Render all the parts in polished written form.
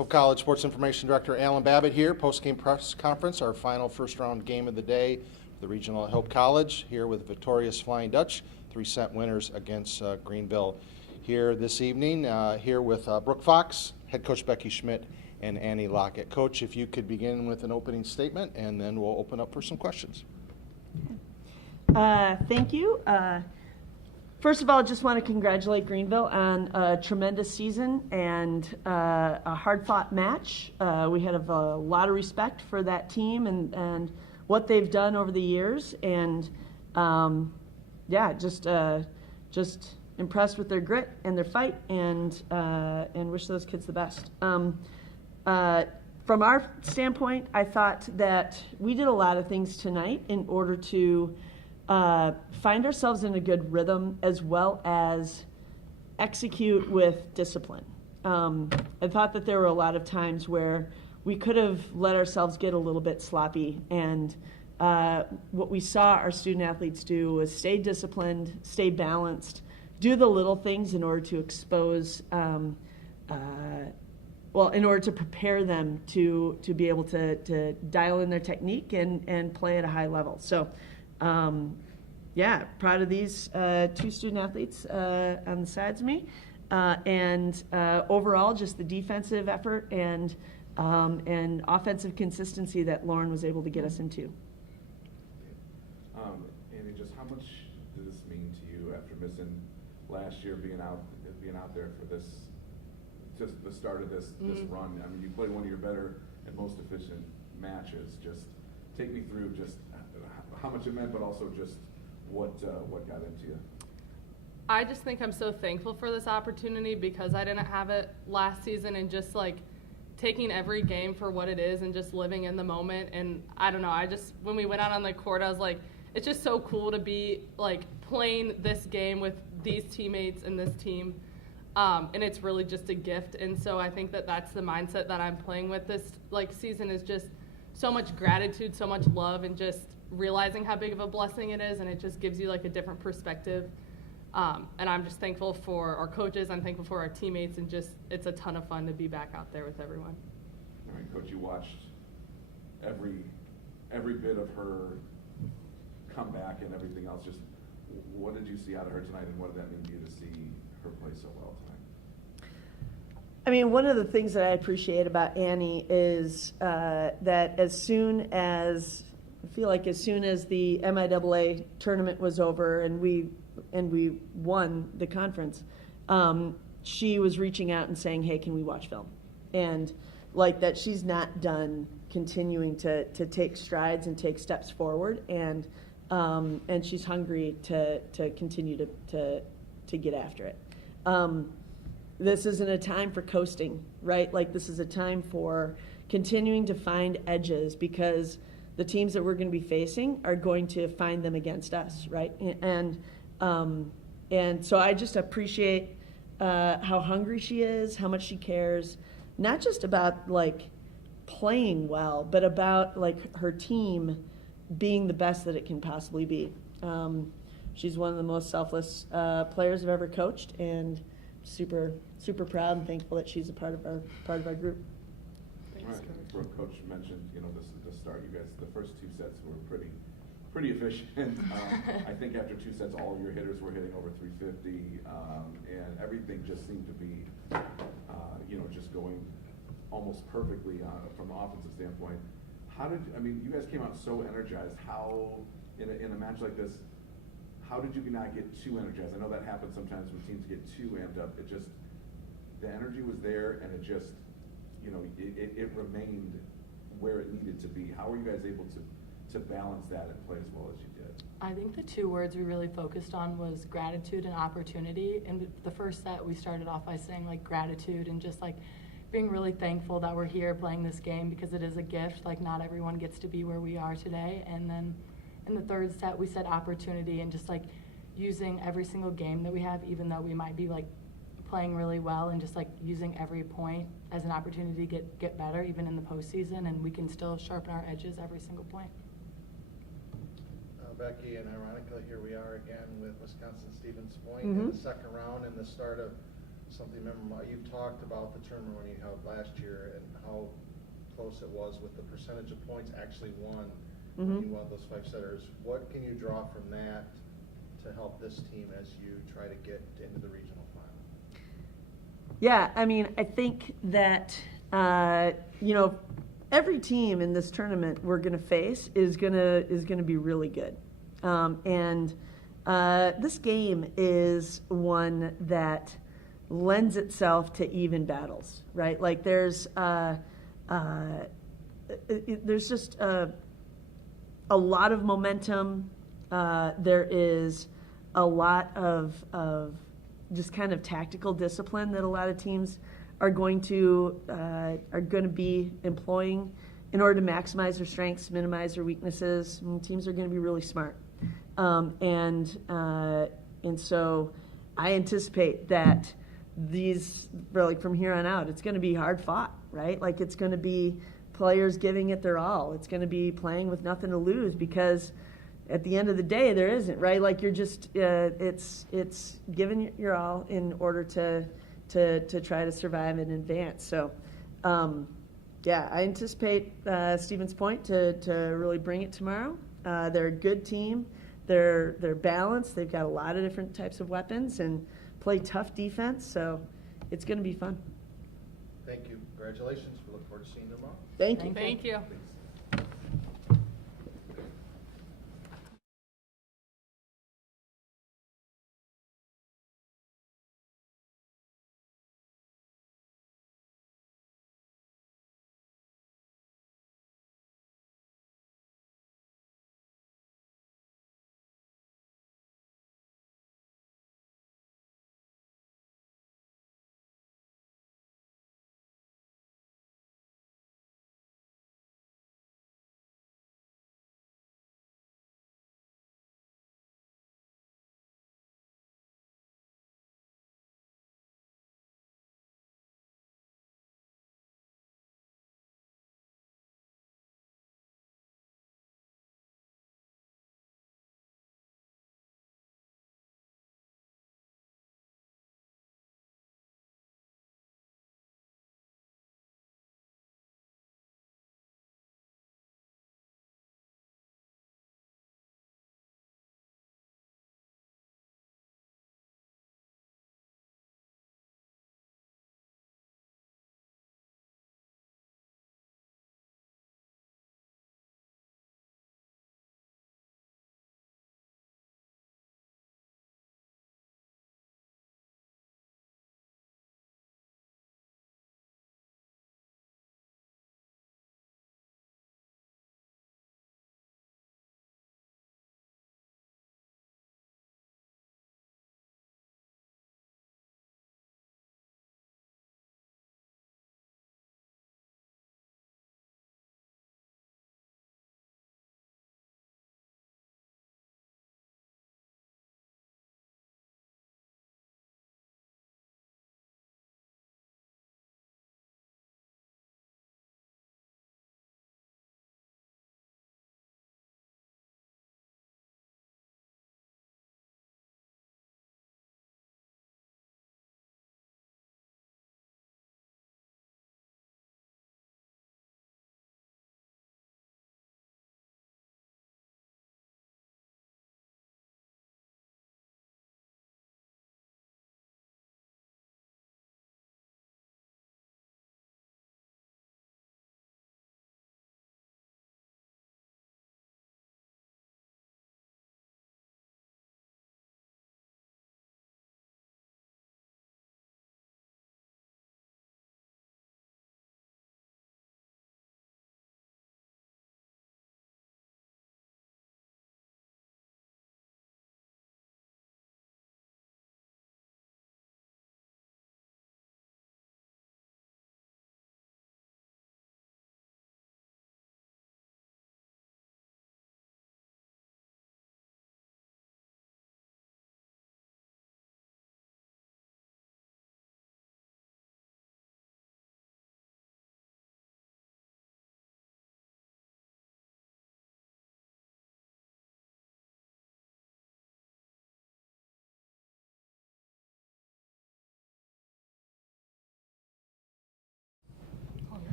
Hope College Sports Information Director Alan Babbitt here, post-game press conference, our final first-round game of the day for the regional at Hope College, here with victorious Flying Dutch, 3-set winners against Greenville. Here this evening, here with Brooke Fox, head coach Becky Schmidt, and Annie Lockett. Coach, if you could begin with an opening statement, and then we'll open up for some questions. Thank you. First of all, I just want to congratulate Greenville on a tremendous season and a hard-fought match. We had a lot of respect for that team and what they've done over the years, and just impressed with their grit and their fight, and wish those kids the best. From our standpoint, I thought that we did a lot of things tonight in order to find ourselves in a good rhythm as well as execute with discipline. I thought that there were a lot of times where we could have let ourselves get a little bit sloppy, and what we saw our student athletes do was stay disciplined, stay balanced, do the little things in order to expose, in order to prepare them to be able to dial in their technique and play at a high level. So, proud of these two student athletes on the sides of me, and overall just the defensive effort and offensive consistency that Lauren was able to get us into. Andy, just how much did this mean to you after missing last year, being out there for this, just the start of this run? I mean, you played one of your better and most efficient matches. Just take me through just how much it meant, but also just what got into you. I just think I'm so thankful for this opportunity because I didn't have it last season, and just like taking every game for what it is and just living in the moment. And I don't know, when we went out on the court, I was like, it's just so cool to be like playing this game with these teammates and this team. And it's really just a gift. And so I think that that's the mindset that I'm playing with this like season, is just so much gratitude, so much love, and just realizing how big of a blessing it is. And it just gives you like a different perspective. And I'm just thankful for our coaches. I'm thankful for our teammates, and just it's a ton of fun to be back out there with everyone. All right, Coach, you watched every bit of her come back and everything else. Just what did you see out of her tonight, and what did that mean to you to see her play so well tonight? I mean, one of the things that I appreciate about Annie is that as soon as the MIAA tournament was over and we won the conference, she was reaching out and saying, "Hey, can we watch film?" And like that, she's not done continuing to take strides and take steps forward, and she's hungry to continue to get after it. This isn't a time for coasting, right? Like, this is a time for continuing to find edges, because the teams that we're going to be facing are going to find them against us, right? And so I just appreciate how hungry she is, how much she cares, not just about like playing well, but about like her team being the best that it can possibly be. She's one of the most selfless players I've ever coached, and super proud and thankful that she's a part of our group. Thanks, Brooke, Coach mentioned, the start. You guys, the first two sets were pretty efficient. I think after two sets, all of your hitters were hitting over 350, and everything just seemed to be, just going almost perfectly from an offensive standpoint. You guys came out so energized. How, in a match like this, how did you not get too energized? I know that happens sometimes when teams get too amped up. The energy was there, and it just, it remained where it needed to be. How were you guys able to balance that and play as well as you did? I think the two words we really focused on was gratitude and opportunity. And the first set, we started off by saying like gratitude and just like being really thankful that we're here playing this game, because it is a gift. Like, not everyone gets to be where we are today. And then in the third set, we said opportunity, and just like using every single game that we have, even though we might be like playing really well, and just like using every point as an opportunity to get better, even in the postseason, and we can still sharpen our edges every single point. Becky, and ironically, here we are again with Wisconsin Stevens Point in the second round and the start of something memorable. You've talked about the tournament when you held last year and how close it was with the percentage of points actually won when you won those 5 setters. What can you draw from that to help this team as you try to get into the regional final? Yeah, I mean, I think that, every team in this tournament we're going to face is going to be really good. And this game is one that lends itself to even battles, right? Like there's just a lot of momentum. There is a lot of just kind of tactical discipline that a lot of teams are going to be employing in order to maximize their strengths, minimize their weaknesses. And teams are going to be really smart, and so I anticipate that these, really from here on out, it's going to be hard fought, right? Like it's going to be players giving it their all. It's going to be playing with nothing to lose, because at the end of the day, there isn't, right? Like you're just, it's giving your all in order to try to survive and advance. So, yeah, I anticipate Stevens Point to really bring it tomorrow. They're a good team. They're balanced. They've got a lot of different types of weapons and play tough defense. So it's going to be fun. Thank you. Congratulations. We look forward to seeing you tomorrow. Thank you. Thank you.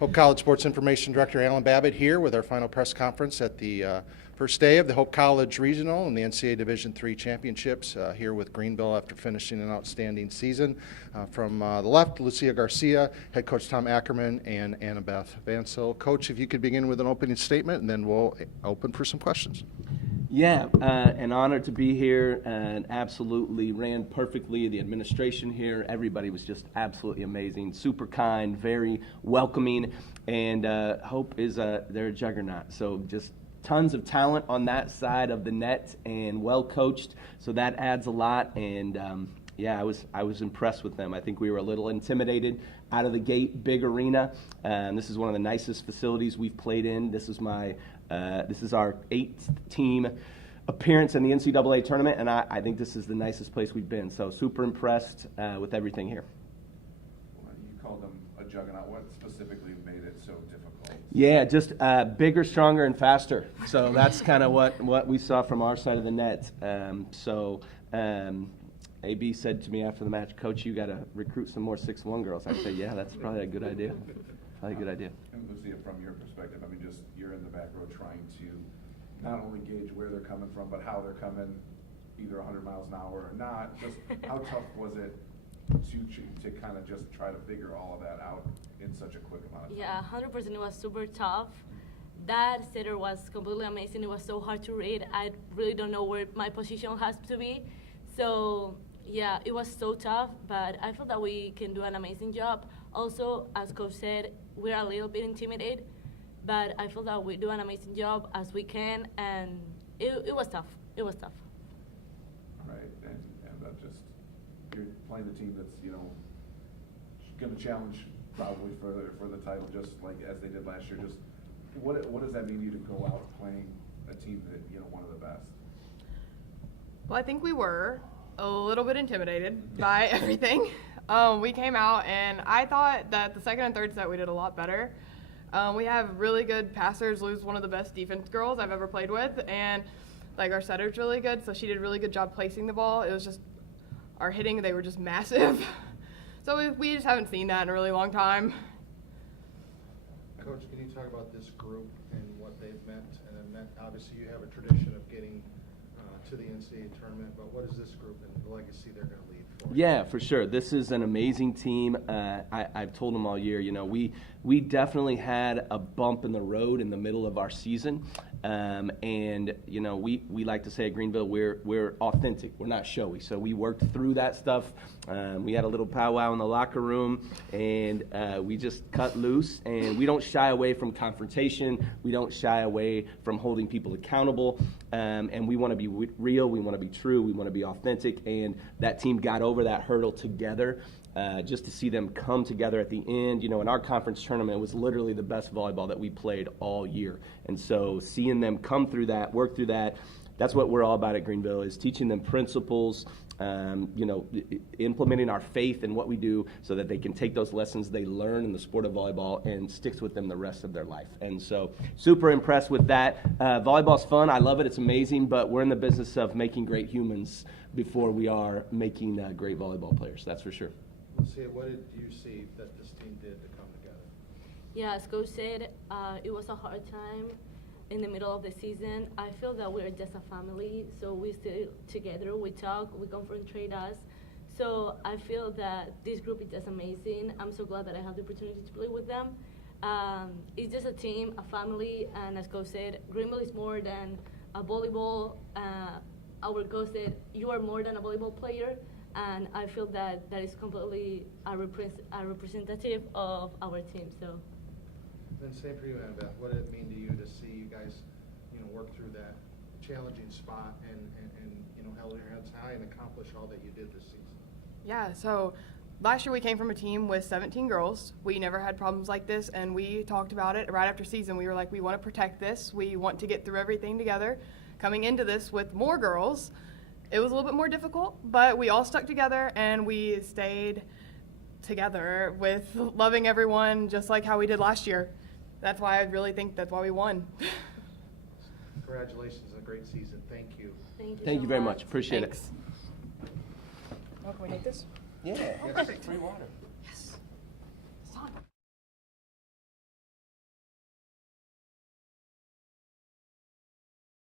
Hope College Sports Information Director Alan Babbitt here with our final press conference at the first day of the Hope College Regional and the NCAA Division III Championships here with Greenville after finishing an outstanding season. From the left, Lucia Garcia, head coach Tom Ackerman, and Annabeth Vansel. Coach, if you could begin with an opening statement, and then we'll open for some questions. Yeah, an honor to be here, and absolutely ran perfectly. The administration here, everybody was just absolutely amazing, super kind, very welcoming, and Hope is they're a juggernaut. So just tons of talent on that side of the net and well coached, so that adds a lot. And yeah, I was impressed with them. I think we were a little intimidated out of the gate. Big arena. This is one of the nicest facilities we've played in. This is our 8th team appearance in the NCAA tournament, and I think this is the nicest place we've been. So super impressed with everything here. Well, you called them a juggernaut. What specifically made it so difficult? Yeah, just bigger, stronger, and faster. So that's kind of what we saw from our side of the net. AB said to me after the match, Coach, you got to recruit some more 6'1" girls. I said, yeah, that's probably a good idea. Probably a good idea. And Lucia, from your perspective, I mean, just you're in the back row trying to not only gauge where they're coming from, but how they're coming, either 100 miles an hour or not. Just how tough was it to kind of just try to figure all of that out in such a quick amount of time? Yeah, 100%. It was super tough. That setter was completely amazing. It was so hard to read. I really don't know where my position has to be. So yeah, it was so tough, but I feel that we can do an amazing job. Also, as Coach said, we're a little bit intimidated, but I feel that we do an amazing job as we can, and it was tough. It was tough. Right, and just you're playing the team that's going to challenge probably for the title, just like as they did last year. Just what does that mean to you to go out playing a team that one of the best? Well, I think we were a little bit intimidated by everything. We came out, and I thought that the second and third set we did a lot better. We have really good passers. Lou's one of the best defense girls I've ever played with, and like our setter's really good, so she did a really good job placing the ball. It was just our hitting, they were just massive. So we just haven't seen that in a really long time. Coach, can you talk about this group and what they've meant? And then obviously you have a tradition of getting to the NCAA tournament, but what is this group and the legacy they're going to leave for? Yeah, for sure. This is an amazing team. I've told them all year, we definitely had a bump in the road in the middle of our season. And we like to say at Greenville, we're authentic. We're not showy. So we worked through that stuff. We had a little powwow in the locker room, and we just cut loose. And we don't shy away from confrontation. We don't shy away from holding people accountable. And we want to be real. We want to be true. We want to be authentic. And that team got over that hurdle together. Just to see them come together at the end. In our conference tournament, it was literally the best volleyball that we played all year. And so seeing them come through that, work through that, that's what we're all about at Greenville, is teaching them principles, implementing our faith in what we do so that they can take those lessons they learn in the sport of volleyball and sticks with them the rest of their life. And so super impressed with that. Volleyball's fun. I love it. It's amazing. But we're in the business of making great humans before we are making great volleyball players. That's for sure. Lucia, what did you see that this team did to come together? Yeah, as Coach said, it was a hard time in the middle of the season. I feel that we're just a family, so we stay together, we talk, we confrontate us. So I feel that this group is just amazing. I'm so glad that I have the opportunity to play with them. It's just a team, a family, and as Coach said, Greenville is more than a volleyball. Our coach said, you are more than a volleyball player. And I feel that is completely a representative of our team. So. Then same for you, Annabeth. What did it mean to you to see you guys, work through that challenging spot and held your heads high and accomplish all that you did this season? Yeah, so last year we came from a team with 17 girls. We never had problems like this, and we talked about it right after season. We were like, we want to protect this. We want to get through everything together. Coming into this with more girls, it was a little bit more difficult, but we all stuck together and we stayed together with loving everyone just like how we did last year. That's why I really think that's why we won. Congratulations on a great season. Thank you. Thank you very much. Appreciate Thanks. it. Oh, can we take this? Yeah. Free water.